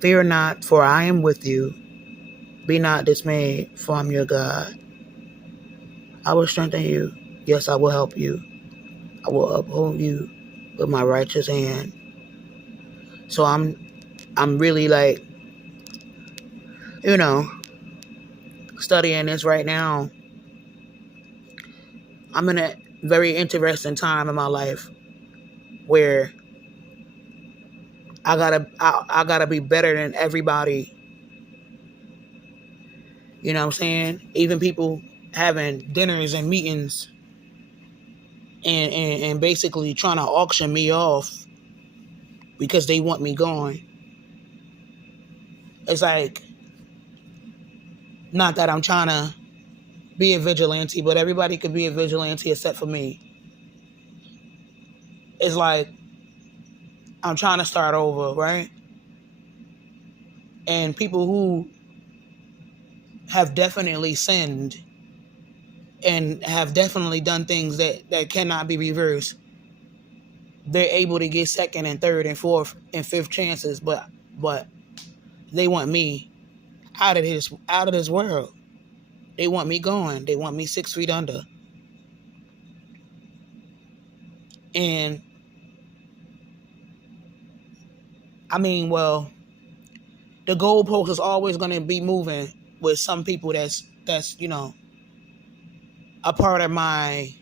Fear not, for I am with you. Be not dismayed, for I am your God. I will strengthen you. Yes, I will help you. I will uphold you with my righteous hand. So I'm really like, you know, studying this right now. I'm in a very interesting time in my life where I gotta be better than everybody. You know what I'm saying? Even people having dinners and meetings and basically trying to auction me off because they want me gone. It's like, not that I'm trying to be a vigilante, but everybody could be a vigilante except for me. It's like I'm trying to start over, right? And people who have definitely sinned and have definitely done things that cannot be reversed, they're able to get second and third and fourth and fifth chances, but they want me out of this world. They want me gone. They want me 6 feet under. And I mean, well, the goalpost is always going to be moving with some people that's a part of my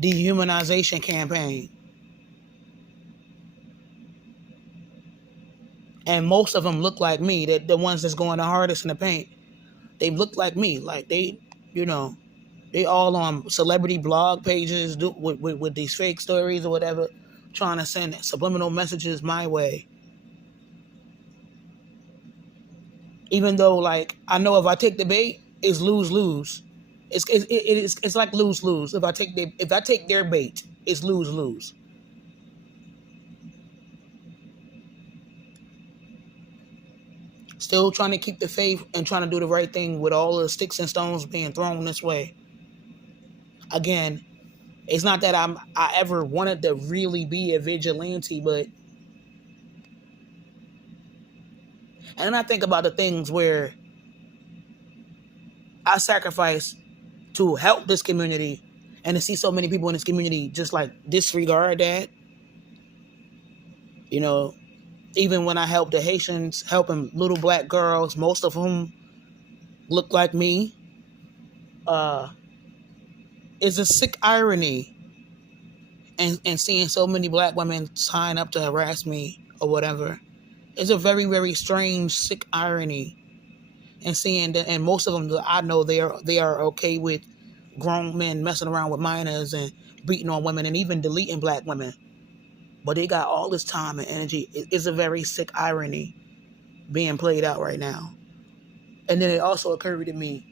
dehumanization campaign. And most of them look like me. The ones that's going the hardest in the paint, they look like me. Like you know, they all on celebrity blog pages with these fake stories or whatever, trying to send subliminal messages my way. Even though, like, I know if I take the bait, it's lose lose. It's like lose lose. If I take their bait, it's lose lose. Still trying to keep the faith and trying to do the right thing with all the sticks and stones being thrown this way. Again, it's not that I ever wanted to really be a vigilante, but and then I think about the things where I sacrifice to help this community, and to see so many people in this community just like disregard that. You know, even when I help the Haitians, helping little black girls, most of whom look like me, uh, is a sick irony. And seeing so many black women sign up to harass me or whatever, it's a very, very strange, sick irony. And seeing that, and most of them that I know, they are okay with grown men messing around with minors and beating on women and even deleting black women. But they got all this time and energy. It's a very sick irony being played out right now. And then it also occurred to me,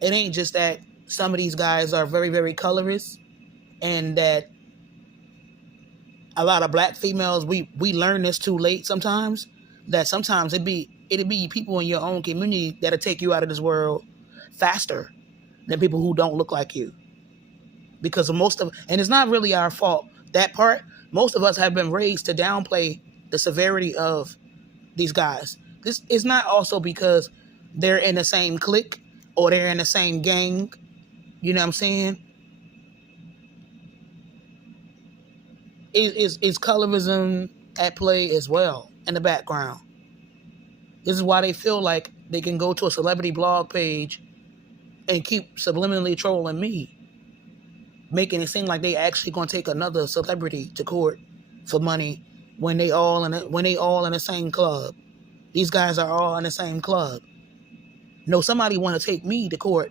it ain't just that some of these guys are very, very colorist, and that a lot of black females, we learn this too late sometimes, that sometimes it'd be people in your own community that'll take you out of this world faster than people who don't look like you. Because and it's not really our fault, that part. Most of us have been raised to downplay the severity of these guys. This is not also because they're in the same clique or they're in the same gang. You know what I'm saying? Is colorism at play as well in the background. This is why they feel like they can go to a celebrity blog page and keep subliminally trolling me, making it seem like they actually gonna take another celebrity to court for money when they all in the same club. These guys are all in the same club. No, somebody want to take me to court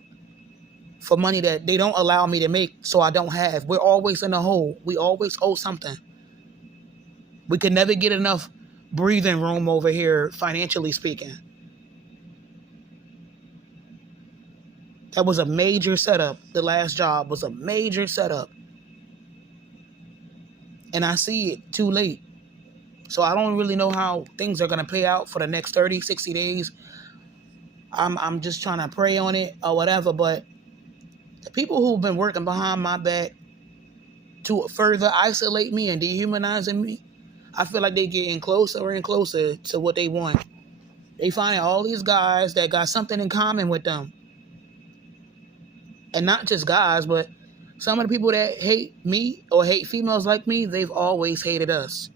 for money that they don't allow me to make, so I don't have. We're always in the hole. We always owe something. We can never get enough breathing room over here, financially speaking. That was a major setup. The last job was a major setup. And I see it too late. So I don't really know how things are going to play out for the next 30, 60 days. I'm just trying to pray on it or whatever. But the people who've been working behind my back to further isolate me and dehumanizing me, I feel like they getting closer and closer to what they want. They finding all these guys that got something in common with them. And not just guys, but some of the people that hate me or hate females like me, they've always hated us.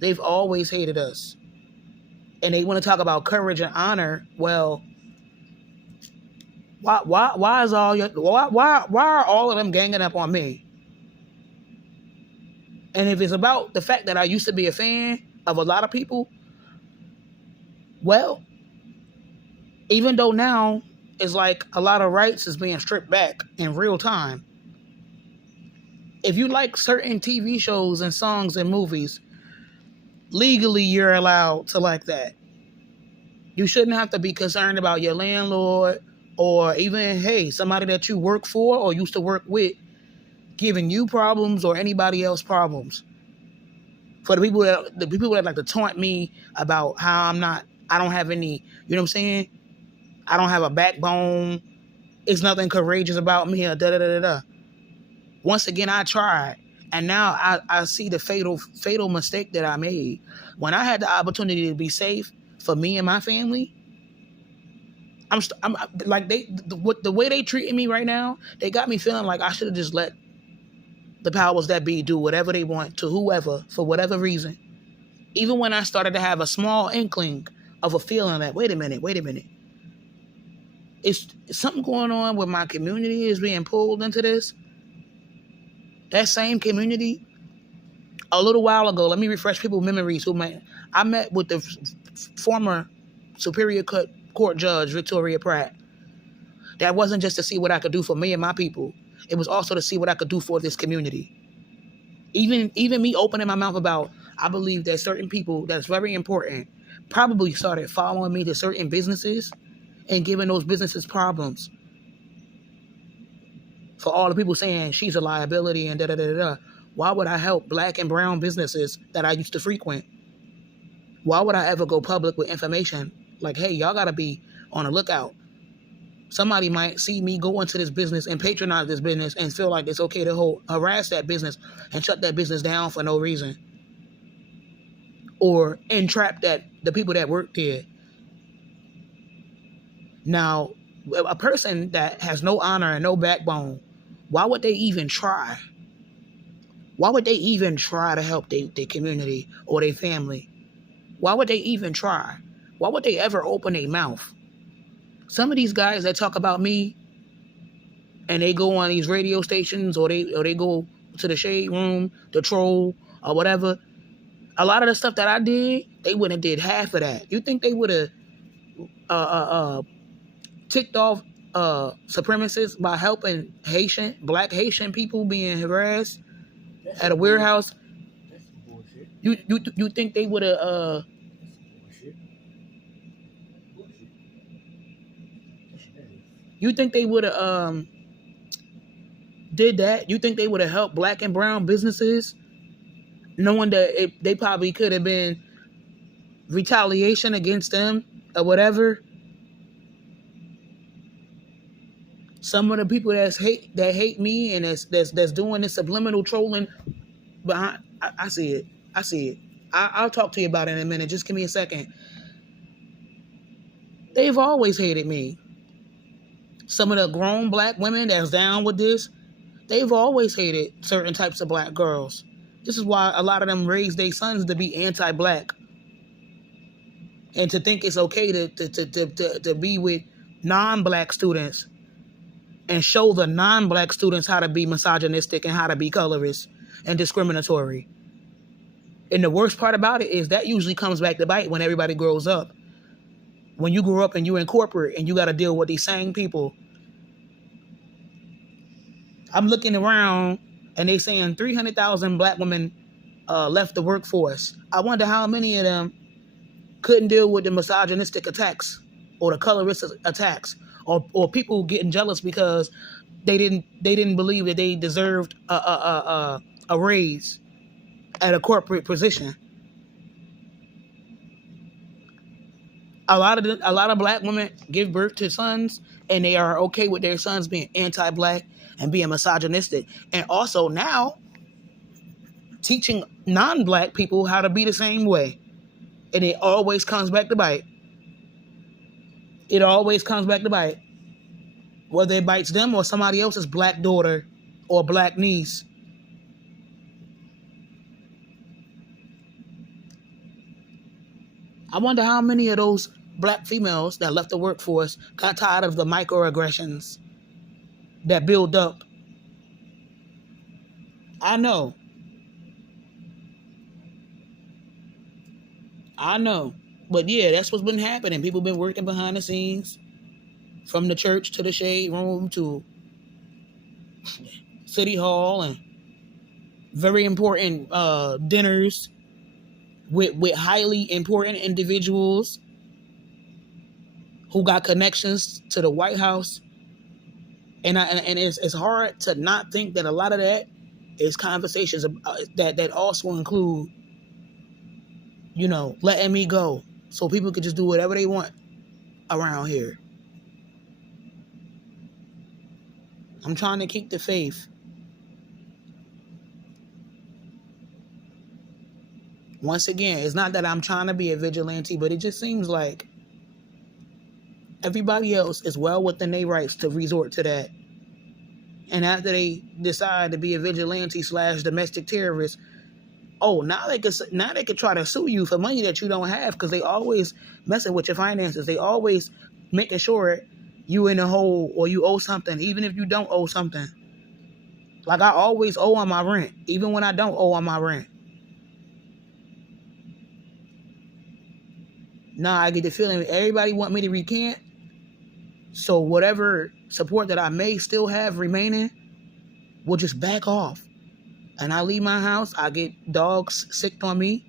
They've always hated us. And they want to talk about courage and honor. Well, why is all your why are all of them ganging up on me? And if it's about the fact that I used to be a fan of a lot of people, well, even though now it's like a lot of rights is being stripped back in real time. If you like certain TV shows and songs and movies, legally you're allowed to like that. You shouldn't have to be concerned about your landlord or even, hey, somebody that you work for or used to work with giving you problems or anybody else problems. For the people that like to taunt me about how I don't have any, you know what I'm saying? I don't have a backbone. It's nothing courageous about me or da-da-da-da-da. Once again, I tried. And now I see the fatal mistake that I made. When I had the opportunity to be safe for me and my family, I'm like the way they treating me right now, they got me feeling like I should have just let the powers that be do whatever they want to whoever for whatever reason. Even when I started to have a small inkling of a feeling that, wait a minute. Is something going on with my community is being pulled into this? That same community, a little while ago, let me refresh people's memories. I met with the former Superior Court Judge, Victoria Pratt. That wasn't just to see what I could do for me and my people. It was also to see what I could do for this community. Even me opening my mouth about, I believe that certain people that's very important probably started following me to certain businesses and giving those businesses problems. For all the people saying she's a liability and da-da-da-da-da. Why would I help black and brown businesses that I used to frequent? Why would I ever go public with information like, hey, y'all got to be on the lookout? Somebody might see me go into this business and patronize this business and feel like it's okay to harass that business and shut that business down for no reason. Or entrap the people that work there. Now, a person that has no honor and no backbone, why would they even try? Why would they even try to help their community or their family? Why would they even try? Why would they ever open their mouth? Some of these guys that talk about me and they go on these radio stations or they go to the shade room, the troll or whatever, a lot of the stuff that I did, they wouldn't have did half of that. You think they would have ticked off supremacists by helping black Haitian people being harassed at a warehouse? That's bullshit. You think they would have Bullshit. you think they would have did that? You think they would have helped black and brown businesses, knowing that they probably could have been retaliation against them or whatever? Some of the people that hate me and that's doing this subliminal trolling behind, I see it. I'll talk to you about it in a minute. Just give me a second. They've always hated me. Some of the grown black women that's down with this, they've always hated certain types of black girls. This is why a lot of them raise their sons to be anti-black and to think it's okay to be with non-black students and show the non-black students how to be misogynistic and how to be colorist and discriminatory. And the worst part about it is that usually comes back to bite when everybody grows up. When you grow up and you're in corporate and you got to deal with these same people. I'm looking around and they saying 300,000 black women left the workforce. I wonder how many of them couldn't deal with the misogynistic attacks or the colorist attacks or people getting jealous because they didn't believe that they deserved a raise at a corporate position. A lot of black women give birth to sons and they are okay with their sons being anti-black and being misogynistic. And also now teaching non-black people how to be the same way. And it always comes back to bite. It always comes back to bite. Whether it bites them or somebody else's black daughter or black niece. I wonder how many of those black females that left the workforce got tired of the microaggressions that build up. I know. But yeah, that's what's been happening. People been working behind the scenes, from the church to the shade room to city hall, and very important dinners with highly important individuals who got connections to the White House. And it's hard to not think that a lot of that is conversations that also include, letting me go so people could just do whatever they want around here. I'm trying to keep the faith. Once again, it's not that I'm trying to be a vigilante, but it just seems like everybody else is well within their rights to resort to that. And after they decide to be a vigilante / domestic terrorist, now they could try to sue you for money that you don't have, because they always messing with your finances. They always making sure you in the hole or you owe something, even if you don't owe something. Like I always owe on my rent, even when I don't owe on my rent. Now I get the feeling everybody want me to recant. So whatever support that I may still have remaining will just back off. And I leave my house, I get dogs sick on me.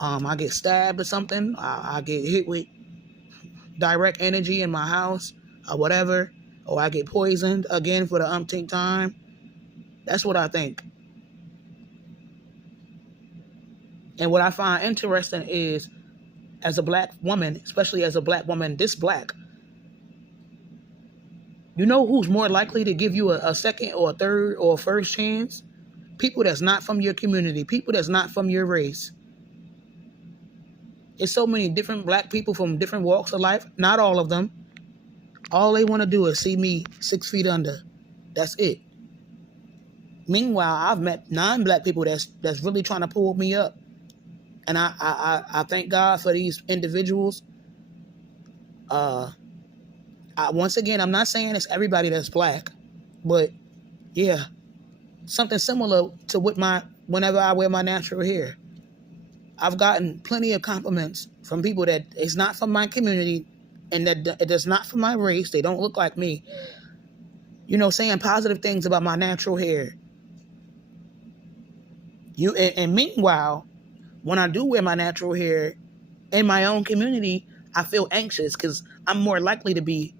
I get stabbed or something. I get hit with direct energy in my house or whatever. Or I get poisoned again for the umpteenth time. That's what I think. And what I find interesting is, as a black woman, especially as a black woman this black, you know who's more likely to give you a second or a third or a first chance? People that's not from your community, people that's not from your race. There's so many different black people from different walks of life. Not all of them. All they want to do is see me 6 feet under. That's it. Meanwhile, I've met non-black people that's really trying to pull me up. And I thank God for these individuals. Once again, I'm not saying it's everybody that's black, but yeah, something similar to whenever I wear my natural hair. I've gotten plenty of compliments from people that it's not from my community and that it is not from my race. They don't look like me. Saying positive things about my natural hair. And meanwhile, when I do wear my natural hair in my own community, I feel anxious because I'm more likely to be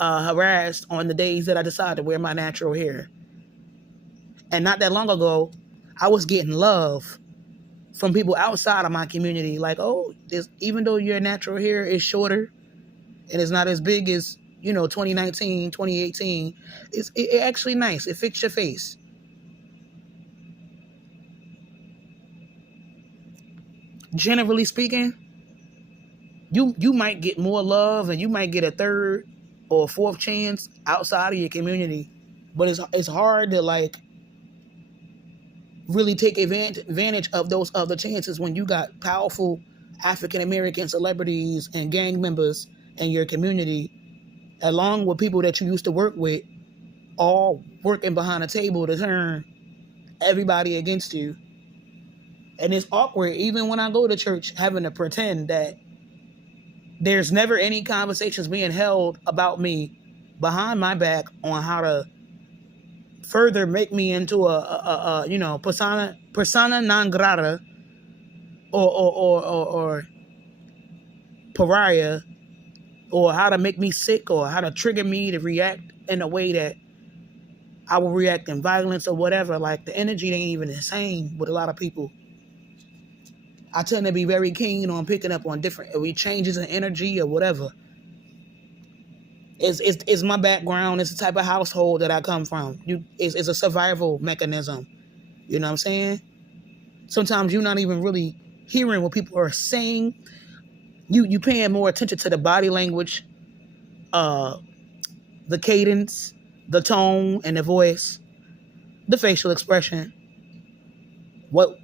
harassed on the days that I decide to wear my natural hair. And not that long ago, I was getting love from people outside of my community. Like, even though your natural hair is shorter and it's not as big as, 2019, 2018, it's actually nice. It fits your face. Generally speaking, you might get more love and you might get a third or a fourth chance outside of your community, but it's hard to really take advantage of those other chances when you got powerful African American celebrities and gang members in your community, along with people that you used to work with, all working behind a table to turn everybody against you. And it's awkward, even when I go to church, having to pretend that there's never any conversations being held about me behind my back on how to further make me into a persona non grata or pariah, or how to make me sick, or how to trigger me to react in a way that I will react in violence or whatever. Like, the energy ain't even the same with a lot of people. I tend to be very keen on picking up on different changes in energy or whatever. It's my background. It's the type of household that I come from. It's a survival mechanism. You know what I'm saying? Sometimes you're not even really hearing what people are saying. You paying more attention to the body language, uh, the cadence, the tone, and the voice, the facial expression. What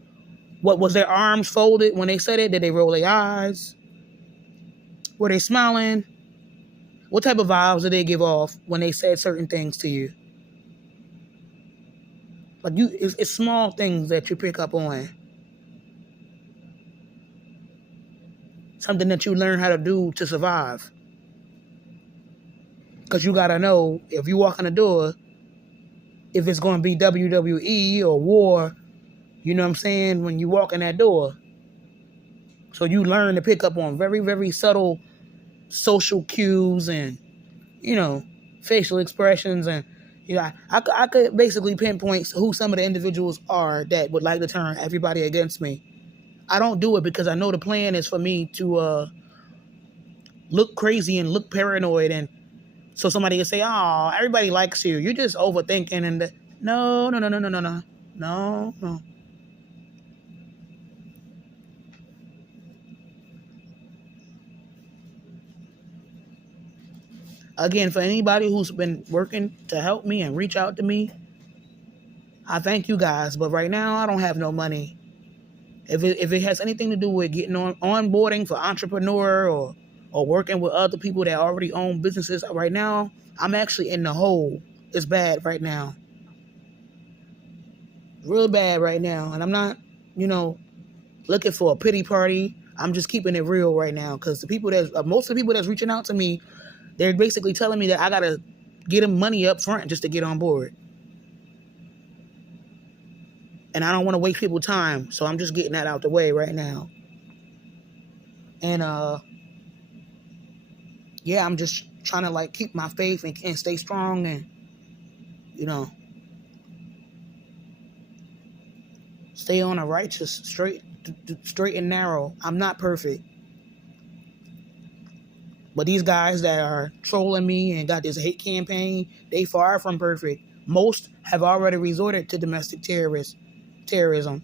what was their arms folded when they said it? Did they roll their eyes? Were they smiling? What type of vibes did they give off when they said certain things to you? Like it's small things that you pick up on. Something that you learn how to do to survive. Because you gotta know if you walk in the door, if it's going to be WWE or war, you know what I'm saying, when you walk in that door. So you learn to pick up on very, very subtle social cues and, you know, facial expressions. And, you know, I could basically pinpoint who some of the individuals are that would like to turn everybody against me. I don't do it because I know the plan is for me to look crazy and look paranoid, and so somebody can say, "Oh, everybody likes you. You're just overthinking." And no. Again, for anybody who's been working to help me and reach out to me, I thank you guys. But right now, I don't have no money. If it has anything to do with getting onboarding for entrepreneur or working with other people that already own businesses, right now, I'm actually in the hole. It's bad right now. Real bad right now. And I'm not, looking for a pity party. I'm just keeping it real right now, because most of the people that's reaching out to me, they're basically telling me that I gotta get them money up front just to get on board. And I don't want to waste people's time, so I'm just getting that out the way right now. And yeah, I'm just trying to keep my faith and stay strong, and stay on a righteous, straight and narrow. I'm not perfect. But these guys that are trolling me and got this hate campaign, they far from perfect. Most have already resorted to domestic terrorism.